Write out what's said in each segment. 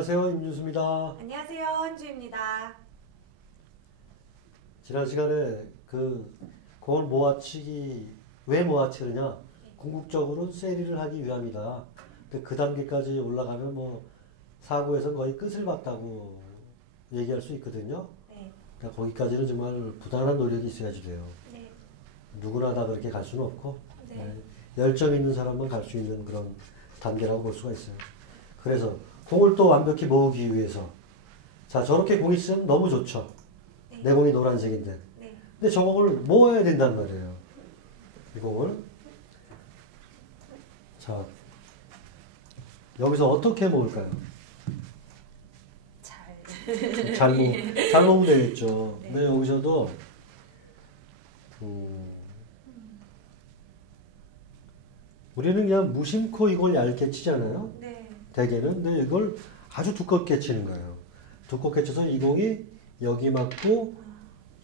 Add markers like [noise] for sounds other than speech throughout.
안녕하세요. 임준수입니다. 안녕하세요. 한주입니다. 지난 시간에 그 공을 모아치기 왜 모아치느냐? 궁극적으로 세리를 하기 위함이다. 근데 그 단계까지 올라가면 뭐 사고에서 거의 끝을 봤다고 얘기할 수 있거든요. 네. 그러니까 거기까지는 정말 부단한 노력이 있어야지 돼요. 네. 누구나 다 그렇게 갈 수는 없고 네. 네, 열정 있는 사람만 갈 수 있는 그런 단계라고 볼 수가 있어요. 그래서 공을 또 완벽히 모으기 위해서 자 저렇게 공이 있으면 너무 좋죠. 네. 내 공이 노란색인데 네. 근데 저 공을 모아야 된단 말이에요. 이 공을 자 여기서 어떻게 모을까요? 잘. 잘 모으 잘 [laughs] 모으면 되겠죠. 네. 근데 여기서도 음, 우리는 그냥 무심코 이걸 얇게 치잖아요. 네. 대개는 근데 이걸 아주 두껍게 치는 거예요. 두껍게 쳐서 이 공이 여기 맞고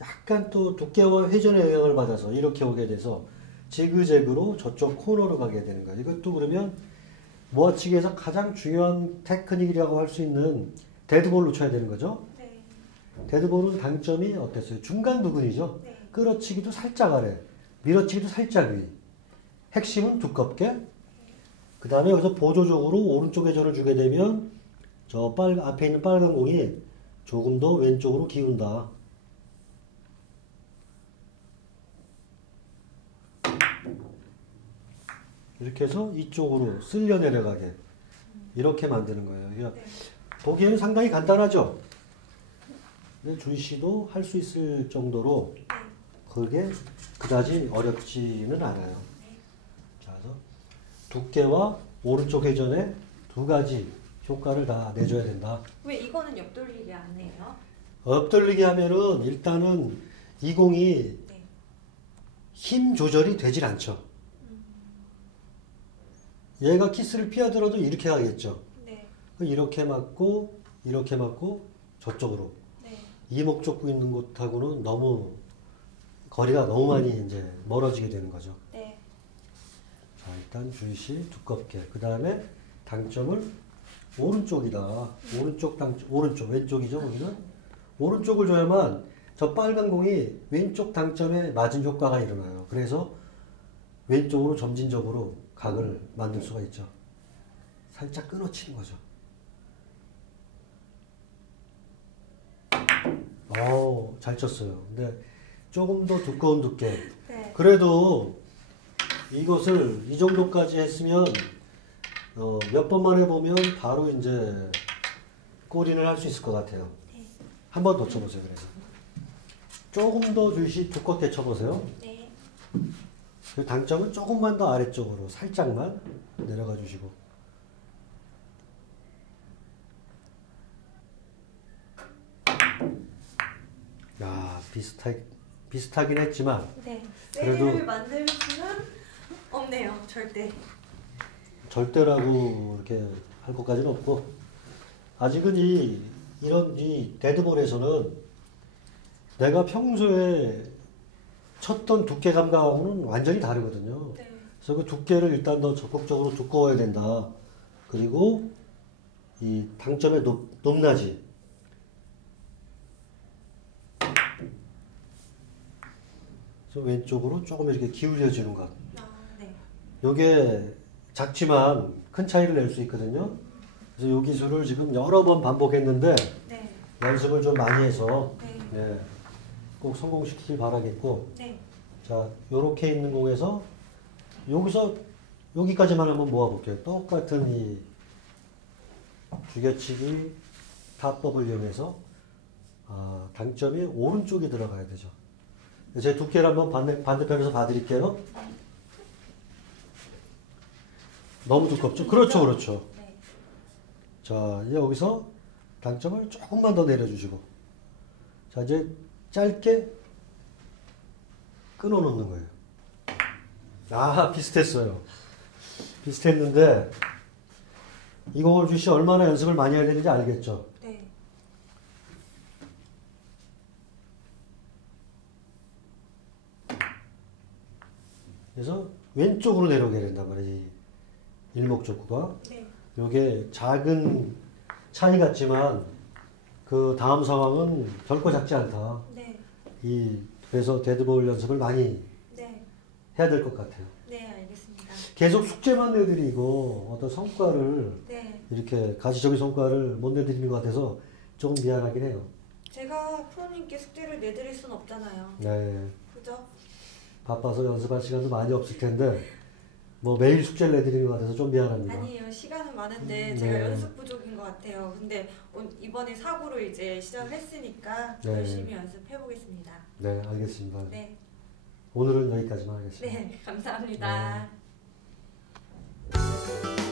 약간 또 두께와 회전의 영향을 받아서 이렇게 오게 돼서 지그재그로 저쪽 코너로 가게 되는 거예요. 이것도 그러면 모아치기에서 가장 중요한 테크닉이라고 할 수 있는 데드볼로 쳐야 되는 거죠. 네. 데드볼은 당점이 어땠어요? 중간 부분이죠. 네. 끌어치기도 살짝 아래, 밀어치기도 살짝 위. 핵심은 두껍게. 그 다음에 여기서 보조적으로 오른쪽 회전을 주게 되면 저 빨, 앞에 있는 빨간 공이 조금 더 왼쪽으로 기운다. 이렇게 해서 이쪽으로 쓸려 내려가게 이렇게 만드는 거예요. 그러니까 네. 보기에는 상당히 간단하죠. 근데 준 씨도 할 수 있을 정도로 그게 그다지 어렵지는 않아요. 두께와 오른쪽 회전에 두 가지 효과를 다 내줘야 된다. 왜 이거는 옆돌리기 안 해요? 엎돌리게 하면은 일단은 이 공이 네. 힘 조절이 되질 않죠. 얘가 키스를 피하더라도 이렇게 하겠죠. 네. 이렇게 맞고 이렇게 맞고 저쪽으로 네. 이 목적구 있는 곳하고는 너무 거리가 너무 많이 이제 멀어지게 되는 거죠. 일단 주의시 두껍게. 그 다음에 당점을 오른쪽이다. 오른쪽 당 오른쪽 왼쪽이죠 거기는 오른쪽을 줘야만 저 빨간 공이 왼쪽 당점에 맞은 효과가 일어나요. 그래서 왼쪽으로 점진적으로 각을 만들 수가 있죠. 살짝 끊어치는 거죠. 어, 잘 쳤어요. 근데 조금 더 두꺼운 두께. 네. 그래도 이것을 이 정도까지 했으면 어, 몇 번만 해보면 바로 이제 골인을 할수 있을 것 같아요. 네. 한번 더 쳐보세요. 그래서 조금 더 주시 두껍게 쳐보세요. 네. 그 당점은 조금만 더 아래쪽으로 살짝만 내려가 주시고. 야 비슷하 비슷하긴 했지만 네. 그래도- 세를 만들 수는 없네요. 절대. 절대라고 이렇게 할 것까지는 없고 아직은 이 이런 이 데드볼에서는 내가 평소에 쳤던 두께감과는 완전히 다르거든요. 네. 그래서 그 두께를 일단 더 적극적으로 두꺼워야 된다. 그리고 이 당점의 높, 높낮이. 그래서 왼쪽으로 조금 이렇게 기울여 주는 것. 아, 네. 요게 작지만 큰 차이를 낼 수 있거든요. 그래서 요 기술을 지금 여러 번 반복했는데 네. 연습을 좀 많이 해서 네. 예, 꼭 성공시키길 바라겠고 네. 자 요렇게 있는 공에서 여기서 여기까지만 한번 모아볼게요. 똑같은 이 죽여치기 타법을 이용해서 아, 당점이 오른쪽에 들어가야 되죠. 제 두께를 한번 반대, 반대편에서 봐드릴게요. 너무 두껍죠? 그렇죠, 그렇죠. 네. 자, 이제 여기서 당점을 조금만 더 내려주시고. 자, 이제 짧게 끊어 놓는 거예요. 아, 비슷했어요. 비슷했는데, 이공을 주시 얼마나 연습을 많이 해야 되는지 알겠죠? 네. 그래서 왼쪽으로 내려오게 된단. 이 일목적구가. 네. 요게 작은 차이 같지만 그 다음 상황은 결코 작지 않다. 네. 이 그래서 데드볼 연습을 많이 네. 해야 될 것 같아요. 네, 알겠습니다. 계속 숙제만 내드리고 어떤 성과를 네. 이렇게 가시적인 성과를 못 내드리는 것 같아서 조금 미안하긴 해요. 제가 프로님께 숙제를 내드릴 순 없잖아요. 네. 그죠? 바빠서 연습할 시간도 많이 없을 텐데 뭐 매일 숙제를 내드리는 것 같아서 좀 미안합니다. 아니에요. 시간은 많은데 음, 네. 제가 연습 부족인 것 같아요. 근데 이번에 사고로 이제 시작을 했으니까 네. 열심히 연습해 보겠습니다. 네, 알겠습니다. 네. 오늘은 여기까지만 하겠습니다. 네, 감사합니다. 네.